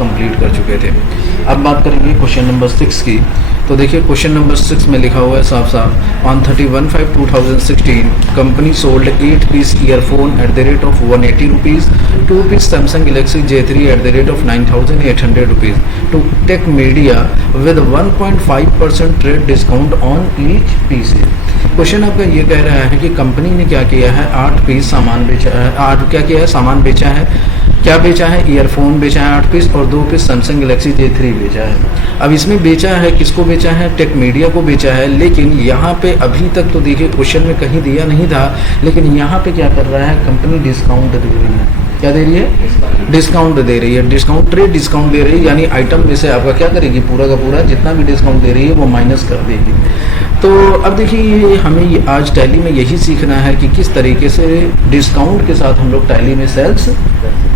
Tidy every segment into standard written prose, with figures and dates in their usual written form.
Complete कर चुके थे। अब बात करेंगे क्वेश्चन नंबर 6 की। तो देखिए क्वेश्चन नंबर 6 में लिखा हुआ है साफ साफ, on 31/5/2016 company sold 8 piece earphone at the rate of 180 rupees, 2 piece Samsung Galaxy J3 at the rate of 9,800 rupees to take media with 1.5% trade discount on each piece. Question आपका ये कह रहा है कि कंपनी ने क्या किया है, 8 पीस सामान बेचा है, 8 क्या किया है, सामान बेचा है, क्या बेचा है, ईयरफोन बेचा है 8 पीस और 2 पीस सैमसंग गैलेक्सी J3 बेचा है। अब इसमें बेचा है, किसको बेचा है, टेक मीडिया को बेचा है। लेकिन यहाँ पे अभी तक तो देखिए क्वेश्चन में कहीं दिया नहीं था, लेकिन यहाँ पे क्या कर रहा है, कंपनी डिस्काउंट दे रही है। क्या दे रही है, डिस्काउंट दे रही है, डिस्काउंट ट्रेड डिस्काउंट दे रही है, यानी आइटम में से आपका क्या करेगी, पूरा का पूरा जितना भी डिस्काउंट दे रही है वो माइनस कर देगी। तो अब देखिए हमें आज टैली में यही सीखना है कि किस तरीके से डिस्काउंट के साथ हम लोग टैली में सेल्स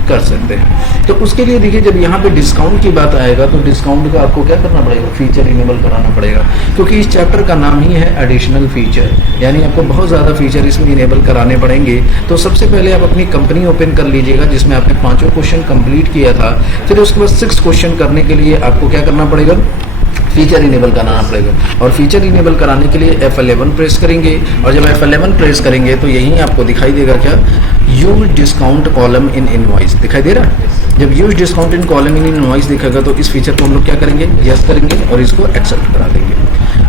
कर सकते हैं। तो उसके लिए देखिए जब यहाँ पे डिस्काउंट की बात आएगा तो डिस्काउंट का आपको क्या करना पड़ेगा, फीचर इनेबल कराना पड़ेगा, क्योंकि इस चैप्टर का नाम ही है एडिशनल फीचर, यानी आपको बहुत ज़्यादा फीचर इसमें इनेबल कराने पड़ेंगे। तो सबसे पहले आप अपनी कंपनी ओपन कर लीजिएगा जिसमें आपने 5 क्वेश्चन कंप्लीट किया था। फिर उसके बाद 6 क्वेश्चन करने के लिए आपको क्या करना पड़ेगा, फीचर इनेबल कराना पड़ेगा। और फीचर इनेबल कराने के लिए F11 प्रेस करेंगे, और जब F11 प्रेस करेंगे तो यहीं आपको दिखाई देगा क्या, use discount column in invoice दिखाई दे रहा है। जब use discount in column in invoice दिखेगा तो इस फीचर को हम लोग क्या करेंगे, यस करेंगे और इसको एक्सेप्ट करा देंगे।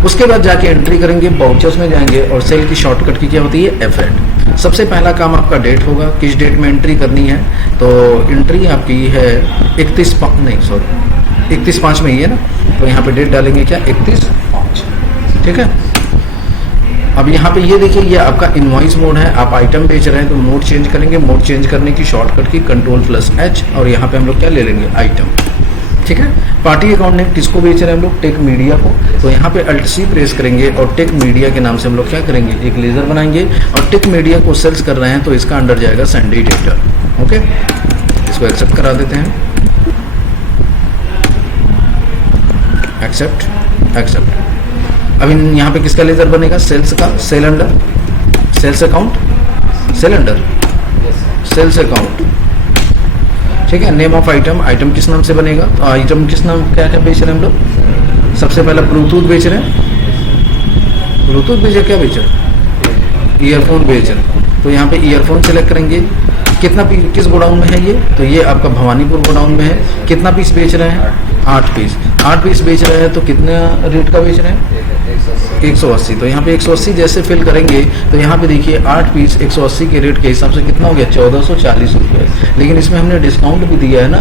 उसके बाद जाके एंट्री करेंगे, बाउचर्स में जाएंगे और सेल की शॉर्टकट की क्या होती है, F8। सबसे पहला काम आपका डेट होगा, किस डेट में एंट्री करनी है। तो एंट्री आपकी है 31/5 में ही है ना, तो यहाँ पे डेट डालेंगे क्या, 31/5, ठीक है। अब यहाँ पे ये देखिए ये आपका इनवॉइस मोड है, आप आइटम बेच रहे हैं तो मोड चेंज करेंगे। मोड चेंज करने की शॉर्टकट की Ctrl+H और यहाँ पे हम लोग क्या ले लेंगे, आइटम, ठीक है। पार्टी अकाउंट नेम किसको बेच रहे हैं हम लोग, टेक मीडिया को, तो यहाँ पे Alt+C प्रेस करेंगे और टेक मीडिया के नाम से हम लोग क्या करेंगे, एक लेजर बनाएंगे और टेक मीडिया को सेल्स कर रहे हैं तो इसका अंडर जाएगा सैंडी डेटा। ओके, इसको एक्सेप्ट करा देते हैं, एक्सेप्ट एक्सेप्ट। अब यहाँ पे किसका लेजर बनेगा, सेल्स का, sale under, sales account, sale under, sales account, ठीक है। नेम ऑफ आइटम, आइटम किस नाम से बनेगा, तो आइटम किस नाम, क्या क्या बेच रहे हैं हम लोग, सबसे पहला ब्लूटूथ बेच रहे हैं, ब्लूटूथ बेच रहे, क्या बेच रहे हैं, ईयरफोन बेच रहे हैं, तो यहाँ पे ईयरफोन सेलेक्ट करेंगे। कितना पीस, किस गोडाउन में है ये, तो ये आपका भवानीपुर गोडाउन में है। कितना पीस बेच रहे हैं, 8 पीस, 8 पीस बेच रहे हैं तो कितना रेट का बेच रहे हैं, 180। तो यहाँ पे 180 जैसे फिल करेंगे तो यहाँ पे देखिए 8 पीस 180 के रेट के हिसाब से कितना हो गया, 1440 रुपये। लेकिन इसमें हमने डिस्काउंट भी दिया है ना,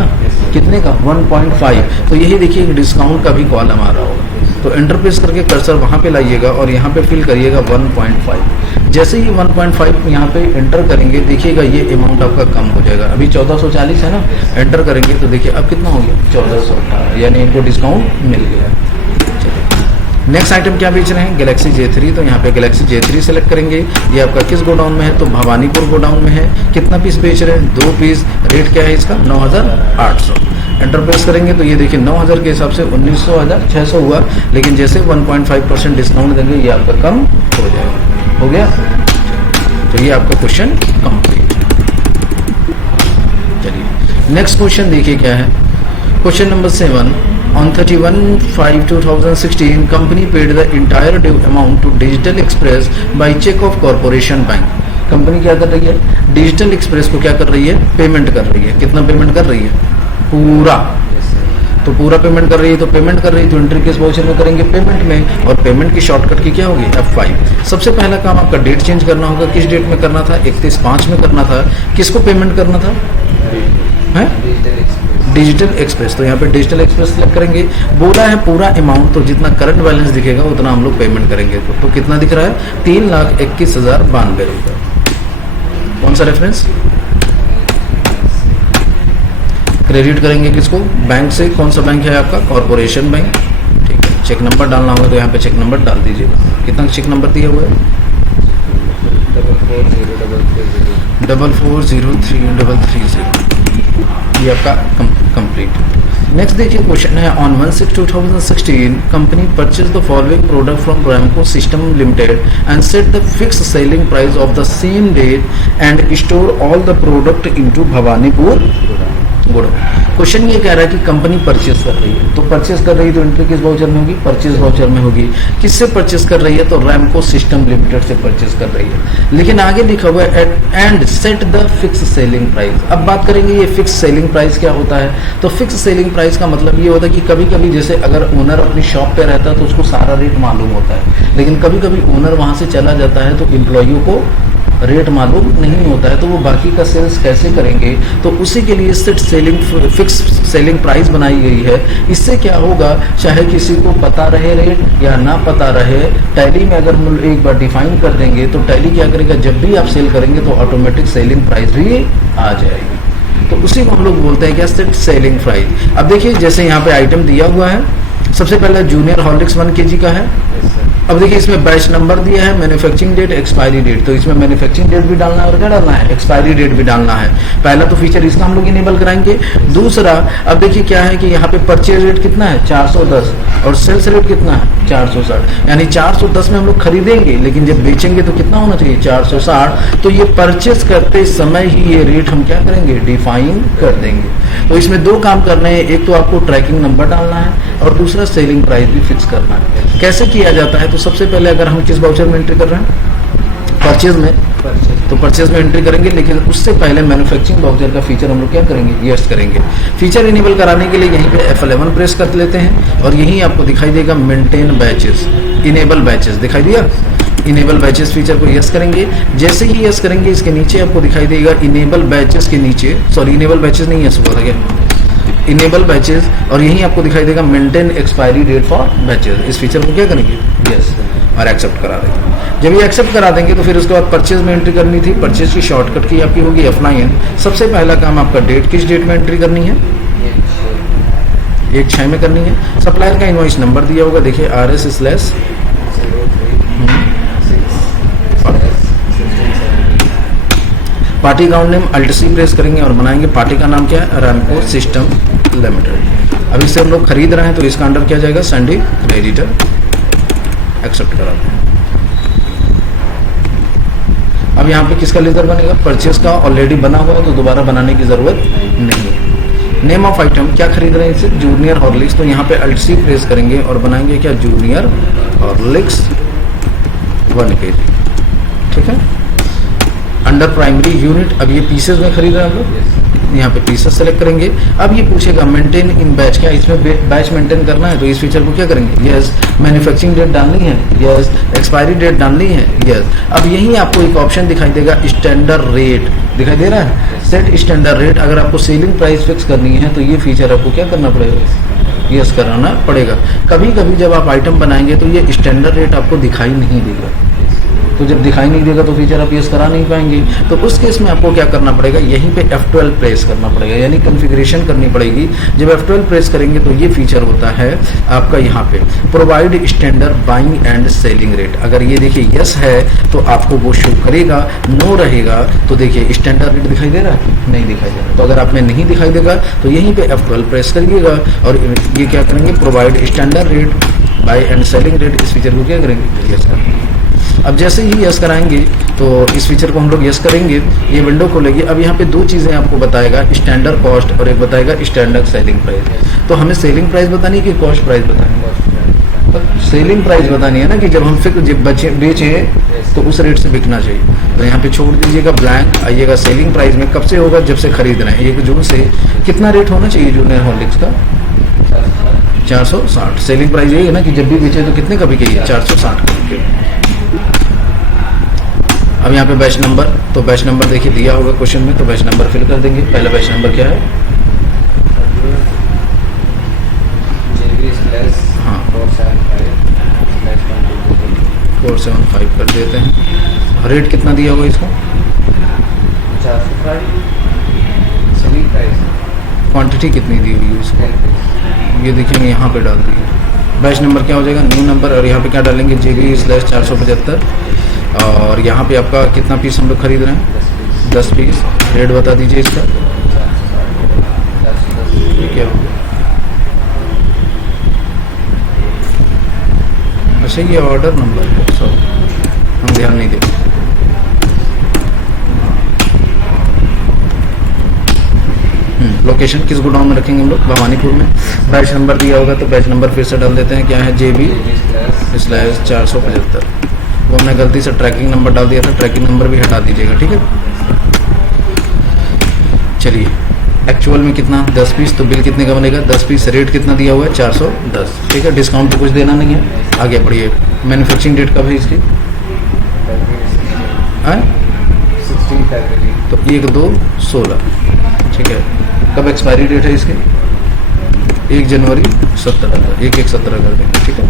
कितने का, 1.5। तो यही देखिए डिस्काउंट का भी कॉलम आ रहा होगा, तो एंटर प्रेस करके कर्सर वहाँ पे लाइएगा और यहाँ पे फिल करिएगा 1.5। जैसे ही 1.5 यहाँ पे एंटर करेंगे देखिएगा ये अमाउंट आपका कम हो जाएगा। अभी 1440 है ना, एंटर करेंगे तो देखिए अब कितना हो गया, 1418, यानी इनको डिस्काउंट मिल गया। नेक्स्ट आइटम क्या बेच रहे हैं, गैलेक्सी J3, तो यहाँ पे गैलेक्सी J3 सेलेक्ट करेंगे। ये आपका किस गोडाउन में है, तो भवानीपुर गोडाउन में है। कितना पीस बेच रहे हैं, 2 पीस, रेट क्या है इसका, 9800। एंटर प्रेस करेंगे तो ये देखिए 9000 के हिसाब से 19,600 हुआ, लेकिन जैसे 1.5% डिस्काउंट देंगे ये आपका कम हो जाएगा। हो गया, तो ये आपका क्वेश्चन कंप्लीट। चलिए नेक्स्ट क्वेश्चन देखिए क्या है, question number 7। On 31/5/2016, company paid the entire due amount to Digital Express by check of Corporation Bank. Company क्या कर रही है, डिजिटल एक्सप्रेस को क्या कर रही है, पेमेंट कर रही है। कितना पेमेंट कर रही है, पूरा, तो पूरा पेमेंट कर रही है। तो पेमेंट कर रही है तो एंट्री किस वाउचर में करेंगे, पेमेंट में, और पेमेंट की शॉर्टकट की क्या होगी, F5। सबसे पहला काम आपका डेट चेंज करना होगा, किस डेट में करना था, 31/5 में करना था। किसको पेमेंट करना था, है डिजिटल एक्सप्रेस, तो यहाँ पे डिजिटल एक्सप्रेस सेलेक्ट करेंगे। बोला है पूरा अमाउंट, तो जितना करंट बैलेंस दिखेगा उतना हम लोग पेमेंट करेंगे। तो कितना दिख रहा है, 3,21,092 रुपये। कौन सा रेफरेंस, क्रेडिट करेंगे किसको, बैंक से। कौन सा बैंक है आपका, कॉर्पोरेशन बैंक, ठीक है। चेक नंबर डालना होगा तो यहाँ पे चेक नंबर डाल दीजिएगा। कितना चेक नंबर दिया हुआ है, 440330। ये आपका कंप्लीट। नेक्स्ट देखिए क्वेश्चन है, on 1/6/2016 company purchase the following product from Ramco system limited and set the fix selling price of the same date and store all the product into Bhawanipur. Good. Question ये कह रहा है कि कंपनी परचेस कर रही है, तो परचेस कर रही है तो एंट्री किस वाउचर में होगी? परचेस वाउचर में होगी। किससे परचेस कर रही है? तो रैमको सिस्टम लिमिटेड से परचेस कर रही है। लेकिन आगे लिखा हुआ है and set the fix selling price. अब बात करेंगे ये फिक्स सेलिंग प्राइस क्या होता है। तो फिक्स सेलिंग प्राइस का मतलब ये होता है कि कभी कभी जैसे अगर ओनर अपनी शॉप पे रहता है तो उसको सारा रेट मालूम होता है, लेकिन कभी कभी ओनर वहां से चला जाता है तो एम्प्लॉइयों को रेट मालूम नहीं होता है, तो वो बाकी का सेल्स कैसे करेंगे? तो उसी के लिए set selling fix selling price बनाई गई है। इससे क्या होगा, चाहे किसी को पता रहे रेट या ना पता रहे, टैली में अगर हम एक बार डिफाइन कर देंगे तो टैली क्या करेगा, जब भी आप सेल करेंगे तो ऑटोमेटिक सेलिंग प्राइस भी आ जाएगी। तो उसी को हम लोग बोलते हैं क्या, सेट सेलिंग प्राइस। अब देखिए जैसे यहाँ पे आइटम दिया हुआ है, सबसे पहले जूनियर हॉर्लिक्स 1 kg का है। अब देखिए इसमें बैच नंबर दिया है, मैन्युफैक्चरिंग डेट, एक्सपायरी डेट, तो इसमें मैन्युफैक्चरिंग डेट भी डालना है और क्या डालना है, एक्सपायरी डेट भी डालना है। पहला तो फीचर इसका हम लोग इनेबल कराएंगे। दूसरा अब देखिए क्या है कि यहाँ पे परचेज रेट कितना है 410 और सेल्स रेट कितना है 460, यानी 410 में हम लोग खरीदेंगे, लेकिन जब बेचेंगे तो कितना होना चाहिए 460। तो ये परचेस करते समय ही ये रेट हम क्या करेंगे, डिफाइन कर देंगे। तो इसमें दो काम करने हैं, एक तो आपको ट्रैकिंग नंबर डालना है और दूसरा सेलिंग प्राइस भी फिक्स करना है। कैसे किया जाता है, तो सबसे पहले अगर हम किस वाउचर में एंट्री कर रहे हैं, परचेज में, तो परचेज में एंट्री करेंगे, लेकिन उससे पहले मैन्युफैक्चरिंग वाउचर का फीचर हम लोग क्या करेंगे, यस करेंगे। फीचर इनेबल कराने के लिए यहीं पे F11 प्रेस कर लेते हैं और यहीं आपको दिखाई देगा मेंटेन बैचेस, इनेबल बैचेस दिखाई दिया। इनेबल बैचेस फीचर को यस करेंगे। जैसे ही यस करेंगे इसके नीचे आपको दिखाई देगा इनेबल बैचेस के नीचे, सॉरी इनेबल बैचेस नहीं है, सुबह लगे इनेबल बैचेस, और यहीं आपको दिखाई देगा maintain expiry date for batches. इस फीचर को क्या करेंगे, यस, और एक्सेप्ट करा देंगे। जब ये एक्सेप्ट करा देंगे तो फिर उसके बाद परचेज में एंट्री करनी थी। परचेज की शॉर्टकट की आपकी होगी F9। सबसे पहला काम आपका डेट, किस डेट में एंट्री करनी है, 1/6 में करनी है। सप्लायर का इनवॉइस नंबर दिया होगा, देखिए RS/, पार्टी अकाउंट नेम अल्ट-C प्रेस करेंगे और बनाएंगे। पार्टी का नाम क्या है, रैमको सिस्टम लिमिटेड। अब इससे हम लोग खरीद रहे हैं तो इसका अंडर क्या जाएगा, संडे क्रेडिटर, एक्सेप्ट करा दें। अब यहाँ पे किसका लेजर बनेगा, परचेस का ऑलरेडी बना हुआ है तो दोबारा बनाने की जरूरत नहीं है। नेम ऑफ आइटम क्या खरीद रहे हैं, इसे जूनियर हॉर्लिक्स, तो यहाँ पे अल्ट-C प्रेस करेंगे और बनाएंगे क्या, जूनियर हॉर्लिक्स 1 kg, ठीक है। अंडर प्राइमरी यूनिट, अब ये पीसेस में खरीद रहे हैं हम लोग, यहाँ पे पीसेस सेलेक्ट करेंगे। अब ये पूछेगा मेंटेन इन बैच, क्या इसमें बैच मेंटेन करना है, तो इस फीचर को क्या करेंगे, यस। मैन्युफैक्चरिंग डेट डालनी है, यस। एक्सपायरी डेट डालनी है, यस। अब यहीं आपको एक ऑप्शन दिखाई देगा स्टैंडर्ड रेट, दिखाई दे रहा है, सेट स्टैंडर्ड रेट। अगर आपको सेलिंग प्राइस फिक्स करनी है तो ये फीचर आपको क्या करना पड़ेगा, यस कराना पड़ेगा। कभी कभी जब आप आइटम बनाएंगे तो ये स्टैंडर्ड रेट आपको दिखाई नहीं देगा, तो जब दिखाई नहीं देगा तो फीचर आप यस करा नहीं पाएंगे। तो उस केस में आपको क्या करना पड़ेगा, यहीं पे F12 प्रेस करना पड़ेगा, यानी कॉन्फ़िगरेशन करनी पड़ेगी। जब F12 प्रेस करेंगे तो ये फीचर होता है आपका यहाँ पे provide standard buying and selling rate. अगर ये देखिए यस है तो आपको वो शो करेगा, नो रहेगा तो देखिए स्टैंडर्ड रेट दिखाई दे रहा है, नहीं दिखाई दे रहा। तो अगर आप में नहीं दिखाई देगा तो यहीं पे F12 प्रेस करिएगा और ये क्या करेंगे, provide standard rate by and selling rate, इस फीचर को क्या करेंगे, यस करेंगे। अब जैसे ही यस कराएंगे तो इस फीचर को हम लोग यस करेंगे, ये विंडो खोलेगी। अब यहाँ पे दो चीज़ें आपको बताएगा, स्टैंडर्ड कॉस्ट और एक बताएगा स्टैंडर्ड सेलिंग प्राइस। तो हमें सेलिंग प्राइस बतानी है कि कॉस्ट प्राइस बतानी है, तो सेलिंग प्राइस बतानी है ना, कि जब हम बेचें तो उस रेट से बिकना चाहिए। तो यहाँ पे छोड़ दीजिएगा ब्लैंक, आइएगा सेलिंग प्राइस में, कब से होगा, जब से खरीद रहे हैं 1 जून से। कितना रेट होना चाहिए जूनियर हॉर्लिक्स का, 460। सेलिंग प्राइस यही है ना कि जब भी बेचे तो कितने का बिकेगी, 460 का। अब यहाँ पे बैच नंबर, तो बैच नंबर देखिए दिया होगा क्वेश्चन में, तो बैच नंबर फिल कर देंगे। पहला बैच नंबर क्या है, हाँ 475 कर देते हैं। रेट कितना दिया होगा इसको, 405। सेलिंग प्राइस, क्वांटिटी कितनी दी हुई है इसको, ये देखिए मैं यहाँ पे डाल दिया। बैच नंबर क्या हो जाएगा, न्यू नंबर, और यहाँ पे क्या डालेंगे, JB/475। और यहाँ पे आपका कितना पीस हम लोग खरीद रहे हैं, 10 पीस। रेट बता दीजिए इसका, ये क्या होगा, अच्छा ये ऑर्डर नंबर है, सॉरी हम ध्यान नहीं देते। लोकेशन किस गोडाउन में रखेंगे हम लोग? भवानीपुर में। बैच नंबर दिया होगा तो बैच नंबर फिर से डाल देते हैं, क्या है? JB/475। वो हमने गलती से ट्रैकिंग नंबर डाल दिया था, ट्रैकिंग नंबर भी हटा दीजिएगा, ठीक है। चलिए, एक्चुअल में कितना? 10 पीस, तो बिल कितने का बनेगा? 10 पीस। रेट कितना दिया हुआ है? 410, ठीक है। डिस्काउंट तो कुछ देना नहीं है। आगे बढ़िए। मैन्युफैक्चरिंग डेट कब है इसकी? 16 फरवरी। तो 1/2/16, ठीक है। कब एक्सपायरी डेट है इसकी? 1 जनवरी 17 1/1/17 कर देंगे, ठीक है।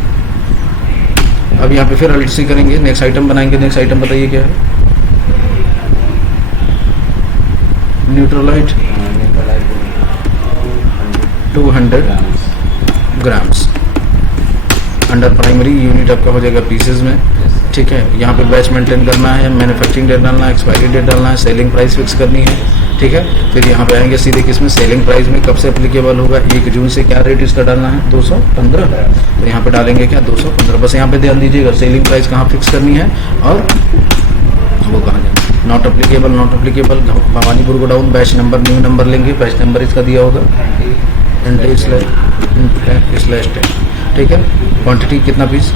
अब यहाँ पे फिर अल्ट करेंगे, नेक्स्ट आइटम बनाएंगे। नेक्स्ट आइटम बताइए क्या है? Nutrilite 200 grams under primary unit आपका हो जाएगा पीसेज में, ठीक है। यहाँ पे बैच मेंटेन करना है, मैन्युफैक्चरिंग डेट डालना है, एक्सपायरी डेट डालना है, सेलिंग प्राइस फिक्स करनी है, ठीक है। फिर यहाँ पे आएंगे सीधे किसमें? सेलिंग प्राइस में। कब से एप्लीकेबल होगा? 1 जून से। क्या रेट इसका डालना है? 215। तो यहाँ पे डालेंगे क्या? 215। बस यहाँ पे ध्यान दीजिएगा, सेलिंग प्राइस कहाँ फिक्स करनी है और वो कहाँ जाए। Not applicable, not applicable. Bhawanipur godown, batch number, new number लेंगे। बैच नंबर इसका दिया होगा 20/10, ठीक है। क्वांटिटी कितना पीस?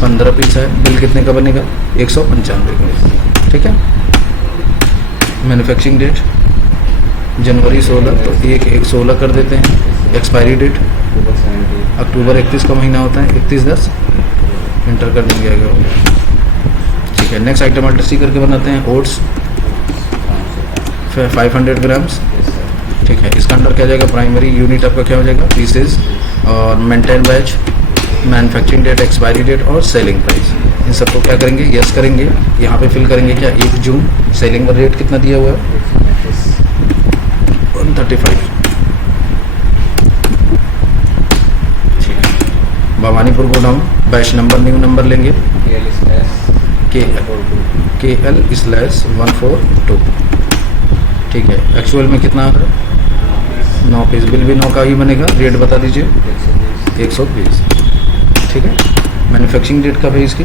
15 पीस है। बिल कितने का बनेगा? 195 का, ठीक है। मैन्युफैक्चरिंग डेट जनवरी 16, तो 1/1/16 कर देते हैं। एक्सपायरी डेट अक्टूबर 31 का महीना होता है, 31/10 इंटर कर देंगे आगे, ठीक है। नेक्स्ट आइटम अल्टर सी करके बनाते हैं। ओट्स 500 ग्राम्स, ठीक है। इसका अंडर क्या जाएगा? प्राइमरी यूनिट आपका क्या हो जाएगा? पीसेज और maintain batch, manufacturing date, expiry date और सेलिंग प्राइस। इन सबको क्या करेंगे? यस करेंगे। यहाँ पे फिल करेंगे क्या? 1 जून। सेलिंग रेट कितना दिया हुआ है? 135, ठीक है। Bhawanipur godown, batch number, new number लेंगे KL/142, ठीक है। एक्चुअल में कितना आ रहा है? 9 पीस। बिल भी 9 का ही बनेगा। रेट बता दीजिए। 120, ठीक है। मैन्युफैक्चरिंग डेट कब है इसकी?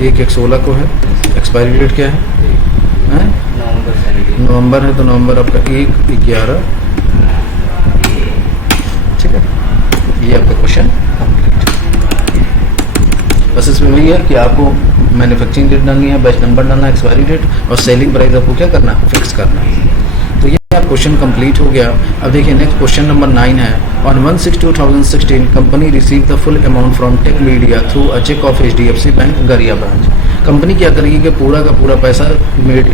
1/1/16 को है। एक्सपायरी डेट क्या है? नवंबर है, तो नवंबर आपका 1/11, ठीक है। ये आपका क्वेश्चन कंप्लीट। बस इसमें वही है कि आपको मैन्युफैक्चरिंग डेट डालनी है, बैच नंबर डालना है, एक्सपायरी डेट और सेलिंग प्राइस आपको क्या करना है? फिक्स करना है। तो ये आप क्वेश्चन कंप्लीट हो गया। अब देखिए नेक्स्ट क्वेश्चन नंबर 9 है। On 1/6/2016 company receive the full amount from Tech Media through a cheque of HDFC bank Garia branch. Company क्या करेगी कि पूरा का पूरा पैसा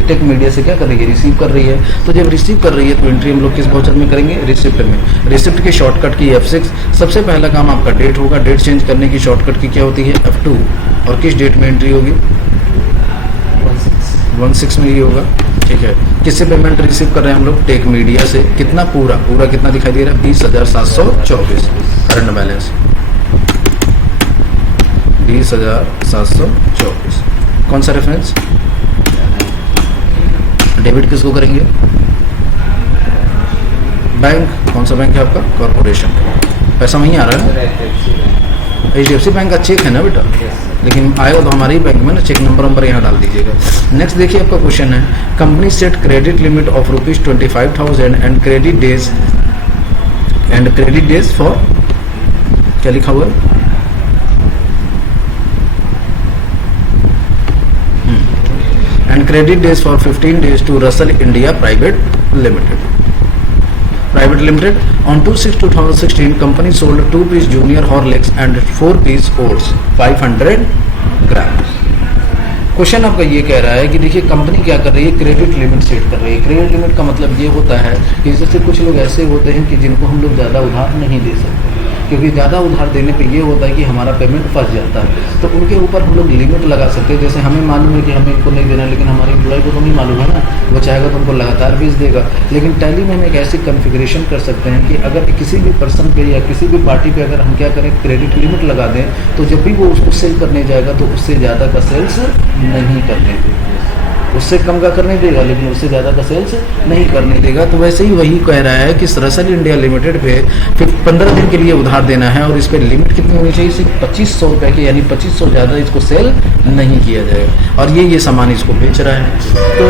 टेक मीडिया से क्या कर रही है? रिसीव कर रही है। तो जब रिसीव कर रही है तो एंट्री हम लोग किस वाउचर में करेंगे? रिसिप्ट में। रिसिप्ट के शॉर्टकट की F6। सबसे पहला काम आपका डेट होगा। डेट चेंज करने की शॉर्टकट की क्या होती है? F2। और किस डेट में एंट्री होगी? 16 में ही होगा, ठीक है। किससे पेमेंट रिसीव कर रहे हैं हम लोग? टेक मीडिया से। कितना? पूरा पूरा कितना दिखाई दे रहा है? 20,724 करंट बैलेंस, 20,724। कौन सा रेफरेंस? डेबिट किसको करेंगे? बैंक। कौन सा बैंक है आपका? कॉर्पोरेशन। पैसा वहीं आ रहा है। HDFC बैंक का चेक है ना बेटा, लेकिन आएगा तो हमारे ही बैंक में ना। चेक नंबर यहाँ डाल दीजिएगा। नेक्स्ट देखिए आपका क्वेश्चन है। Company set credit limit of ₹25,000 and credit days for, क्या लिखा हुआ है? And credit days for 15 days to Russell India private limited. On 2/6/2016 company sold 2 piece junior Horlicks and 4 piece oats 500 grams। Question आपका ये कह रहा है कि देखिए कंपनी क्या कर रही है? क्रेडिट लिमिट सेट कर रही है। क्रेडिट लिमिट का मतलब ये होता है कि जैसे कुछ लोग ऐसे होते हैं कि जिनको हम लोग ज़्यादा उधार नहीं दे सकते, क्योंकि ज़्यादा उधार देने पे ये होता है कि हमारा पेमेंट फंस जाता है। तो उनके ऊपर हम लोग लिमिट लगा सकते हैं। जैसे हमें मालूम है कि हमें इनको नहीं देना, लेकिन हमारे एम्प्लॉय को तो नहीं मालूम है ना, वो चाहेगा तो उनको लगातार फीस देगा। लेकिन टैली में हम एक ऐसी कॉन्फ़िगरेशन कर सकते हैं कि अगर किसी भी पर्सन पे या किसी भी पार्टी पे अगर हम क्या करें? क्रेडिट लिमिट लगा दें, तो जब भी वो उसको सेल करने जाएगा तो उससे ज़्यादा का सेल्स नहीं करने देंगे। उससे कम का करने देगा लेकिन उससे ज़्यादा का सेल्स नहीं करने देगा। तो वैसे ही वही कह रहा है कि रसल इंडिया लिमिटेड पे फिर 15 दिन के लिए उधार देना है और इस पर लिमिट कितनी होनी चाहिए, सिर्फ 2500 रुपये की, यानी 2500 ज़्यादा इसको सेल नहीं किया जाएगा। और ये सामान इसको बेच रहा है, तो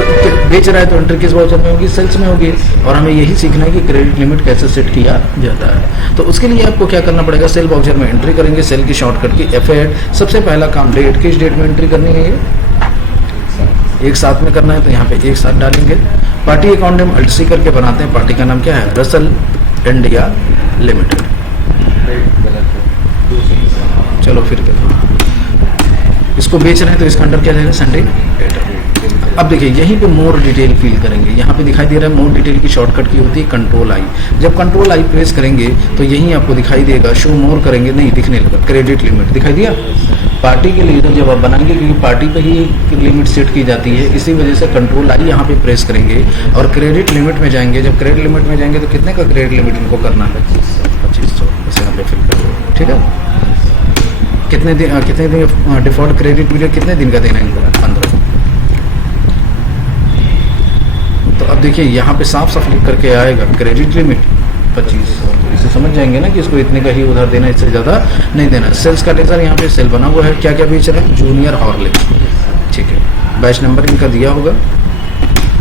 बेच रहा है तो एंट्री किस वाउचर में होगी, सेल्स में होगी। और हमें यही सीखना है कि क्रेडिट लिमिट कैसे सेट किया जाता है। तो उसके लिए आपको क्या करना पड़ेगा, सेल वाउचर में एंट्री करेंगे, सेल की शॉर्टकट की F8। सबसे पहला काम डेट, किस डेट में एंट्री करनी है, ये एक साथ में करना है, तो यहाँ पे एक साथ डालेंगे। पार्टी अकाउंट हम अल्ट सी करके बनाते हैं, पार्टी का नाम क्या है, रसल इंडिया लिमिटेड। चलो फिर इसको बेच रहे हैं तो इसका अंडर क्या जाएगा, संडे डेटा। अब देखिए यहीं पे मोर डिटेल फिल करेंगे, यहाँ पे दिखाई दे रहा है मोर डिटेल की शॉर्टकट की होती है कंट्रोल आई। जब कंट्रोल आई प्रेस करेंगे तो यहीं आपको दिखाई देगा, शो मोर करेंगे, नहीं दिखने लगा, क्रेडिट लिमिट दिखाई दिया। पार्टी के लिए तो जब आप बनाएंगे, क्योंकि पार्टी पे ही लिमिट सेट की जाती है, इसी वजह से कंट्रोल आई यहाँ पे प्रेस करेंगे और क्रेडिट लिमिट में जाएंगे। जब क्रेडिट लिमिट में जाएंगे तो कितने का क्रेडिट लिमिट इनको करना है, 2500, इसे यहाँ पे फिल करेंगे, ठीक है। कितने दिन डिफॉल्ट क्रेडिट पीरियड कितने दिन का देना है इनको, 15। तो अब देखिए यहाँ पे साफ साफ लिख करके आएगा क्रेडिट लिमिट 2500। तो इसे समझ जाएंगे ना कि इसको इतने का ही उधार देना, इससे ज़्यादा नहीं देना। सेल्स का लेजर यहाँ पे सेल बना हुआ है, क्या क्या बेच रहे हैं, जूनियर हॉर्लिक्स, ठीक है। बैच नंबर इनका दिया होगा,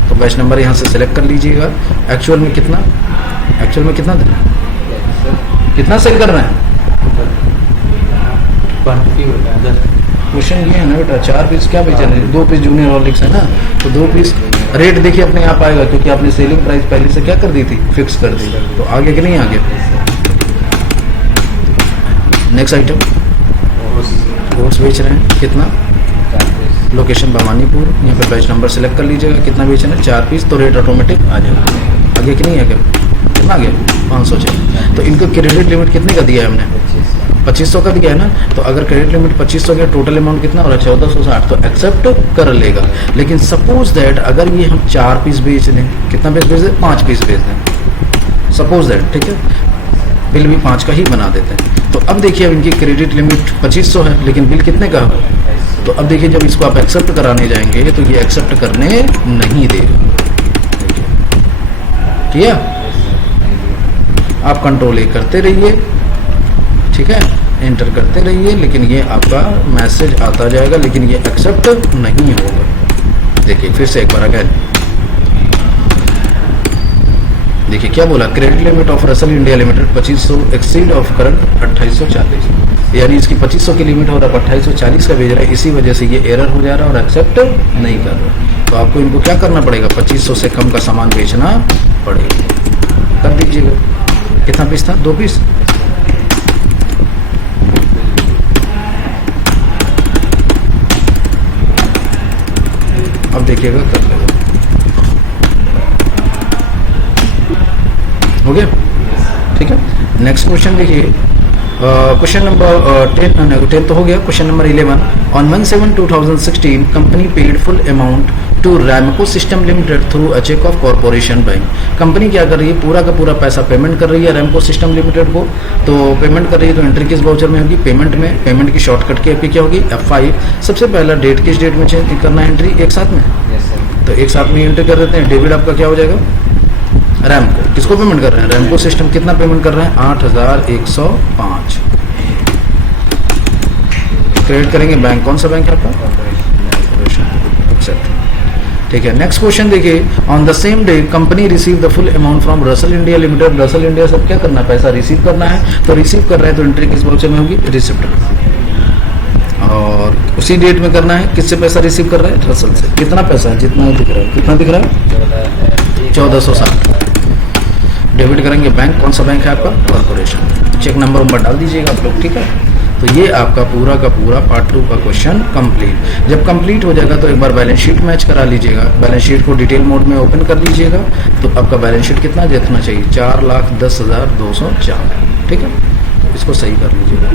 तो बैच नंबर यहाँ से सिलेक्ट कर लीजिएगा। एक्चुअल में कितना देना, कितना सेल कर रहे हैं, क्वेश्चन ये है ना बेटा, 4 पीस क्या बेच रहे हैं, 2 पीस जूनियर हॉर्लिक्स है ना, तो 2 पीस रेट देखिए अपने आप आएगा, क्योंकि आपने सेलिंग प्राइस पहले से क्या कर दी थी, फिक्स कर दी। तो आगे कि नहीं आगे। नेक्स्ट आइटम, ओट्स बेच रहे हैं, कितना, लोकेशन भवानीपुर, यहाँ पे बैच नंबर सेलेक्ट कर लीजिएगा, कितना बेच रहे हैं, 4 पीस, तो रेट ऑटोमेटिक आ जाएगा। आगे कि नहीं आगे, कितना आ गया, 500 चाहिए। तो इनको क्रेडिट लिमिट कितने का दिया है हमने, 2500 का दिया है ना। तो अगर क्रेडिट लिमिट 2500 का, टोटल अमाउंट कितना हो रहा है, 1460, तो एक्सेप्ट कर लेगा। लेकिन सपोज दैट अगर ये हम 4 पीस बेच दें, कितना पीस बेच दें, 5 पीस बेच दें, सपोज दैट, ठीक है, बिल भी 5 का ही बना देते हैं। तो अब देखिए अब इनकी क्रेडिट लिमिट 2500 है, लेकिन बिल कितने का है। तो अब देखिए जब इसको आप एक्सेप्ट कराने जाएंगे तो ये एक्सेप्ट करने नहीं देगा, किया। आप कंट्रोल ए करते रहिए, ठीक है, एंटर करते रहिए, लेकिन ये आपका मैसेज आता जाएगा, लेकिन ये एक्सेप्ट नहीं होगा। देखिए फिर से एक बार अगेन देखिए क्या बोला, credit limit of Russell India limited 2500 exceed of current 2840, यानी इसकी 2500 की लिमिट हो रहा है, 2840 का भेज रहा है, इसी वजह से ये एरर हो जा रहा है और एक्सेप्ट नहीं कर रहा। तो आपको इनको क्या करना पड़ेगा, 2500 से कम का सामान बेचना पड़ेगा। कर दीजिएगा, कितना पीस था, 2 पीस। अब देखिएगा कर लेगा, हो गया, ठीक है। नेक्स्ट क्वेश्चन देखिए, क्वेश्चन नंबर 10 तो हो गया। Question number 11, on 1/7/2016 company paid full amount to Ramco system limited through a cheque of Corporation Bank. Company क्या कर रही है, पूरा का पूरा पैसा पेमेंट कर रही है रैमको सिस्टम लिमिटेड को। तो पेमेंट कर रही है तो एंट्री किस वाउचर में होगी, पेमेंट में। पेमेंट की शॉर्टकट की आपकी क्या होगी, F5। सबसे पहला डेट, किस डेट में चेंज करना है एंट्री, एक साथ में, तो एक साथ में एंट्री कर देते हैं। डेबिट आपका क्या हो जाएगा, रैमको, किसको पेमेंट कर रहे हैं, रैमको सिस्टम। कितना पेमेंट कर रहे हैं, 8105। क्रेडिट करेंगे बैंक, कौन सा बैंक है आपका, एक्सेप्ट, ठीक है। नेक्स्ट क्वेश्चन देखिए, on the same day company receive the full amount from Russell India limited. Russell India से क्या करना है, पैसा रिसीव करना है, तो रिसीव कर रहे हैं तो एंट्री किस वाउचर में होगी, रिसिप्ट। और उसी डेट में करना है, किससे पैसा रिसीव कर रहे हैं, रसल से। कितना पैसा है, जितना दिख रहा है, कितना दिख रहा है, 1460। डेबिट करेंगे बैंक, कौन सा बैंक है आपका, कॉर्पोरेशन। चेक नंबर डाल दीजिएगा आप लोग, ठीक है। तो ये आपका पूरा का पूरा पार्ट 2 का क्वेश्चन कंप्लीट। जब कंप्लीट हो जाएगा तो एक बार बैलेंस शीट मैच करा लीजिएगा। बैलेंस शीट को डिटेल मोड में ओपन कर लीजिएगा, तो आपका बैलेंस शीट कितना जितना चाहिए, 4,10,204, ठीक है। तो इसको सही कर लीजिएगा।